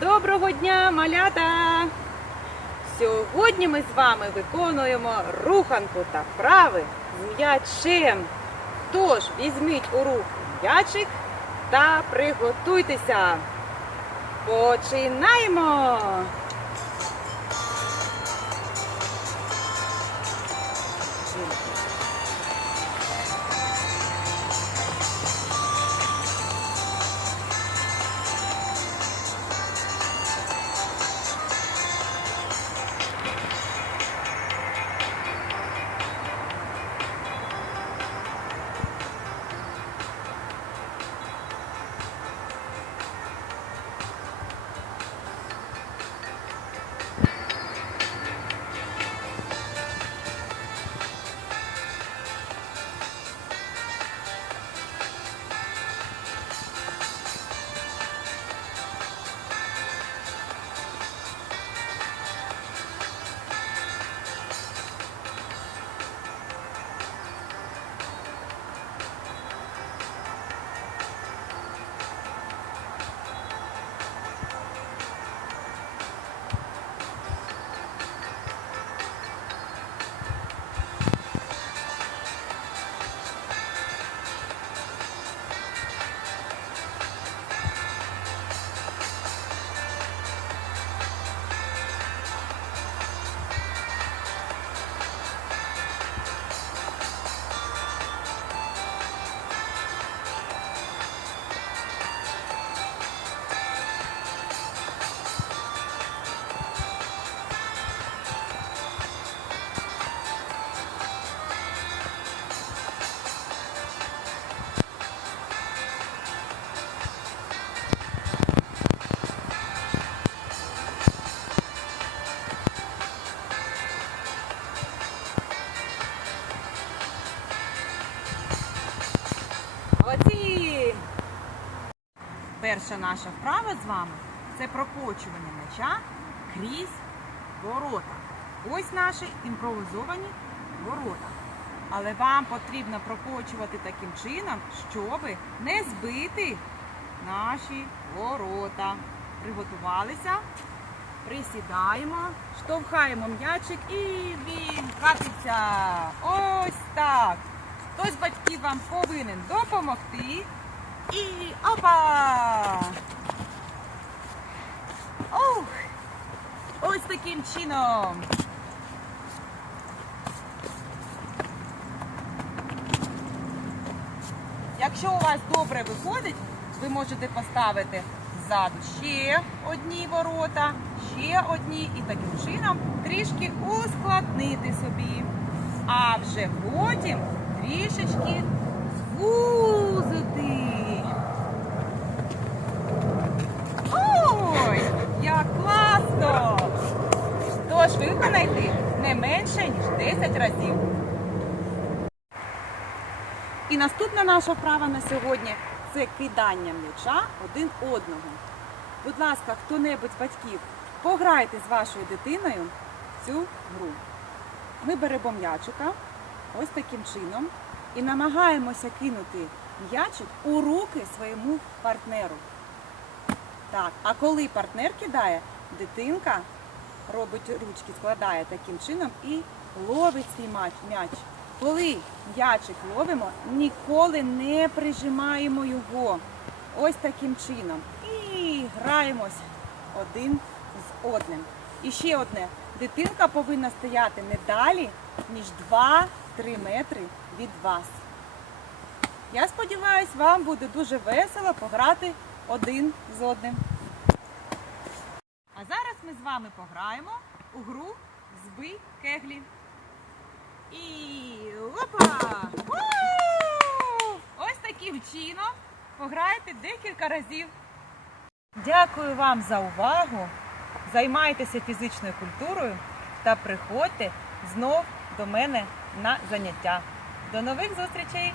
Доброго дня, малята! Сьогодні ми з вами виконуємо руханку та вправи з м'ячем. Тож візьміть у руку м'ячик та приготуйтеся. Починаємо! Молодці! Перша наша вправа з вами це прокочування м'яча крізь ворота. Ось наші імпровізовані ворота. Але вам потрібно прокочувати таким чином, щоб не збити наші ворота. Приготувалися, присідаємо, штовхаємо м'ячик і він катиться. Ось так. Хтось з батьків вам повинен допомогти. І опа! Ух! Ось таким чином. Якщо у вас добре виходить, ви можете поставити ззаду ще одні ворота, ще одні і таким чином трішки ускладнити собі. А вже потім трішечки звузити. Ой, як класно! Тож виконайте не менше, ніж 10 разів. І наступна наша вправа на сьогодні це кидання м'яча один одного. Будь ласка, хто-небудь з батьків, пограйте з вашою дитиною в цю гру. Ми беремо м'ячика ось таким чином і намагаємося кинути м'ячик у руки своєму партнеру. Так, а коли партнер кидає, дитинка робить ручки, складає таким чином і ловить свій м'яч. Коли м'ячик ловимо, ніколи не прижимаємо його. Ось таким чином. І граємось один з одним. І ще одне. Дитинка повинна стояти не далі, ніж 2-3 метри від вас. Я сподіваюся, вам буде дуже весело пограти один з одним. А зараз ми з вами пограємо у гру Збий кеглі. І опа! Ось таким чином пограйте декілька разів. Дякую вам за увагу. Займайтеся фізичною культурою та приходьте знов до мене на заняття. До нових зустрічей!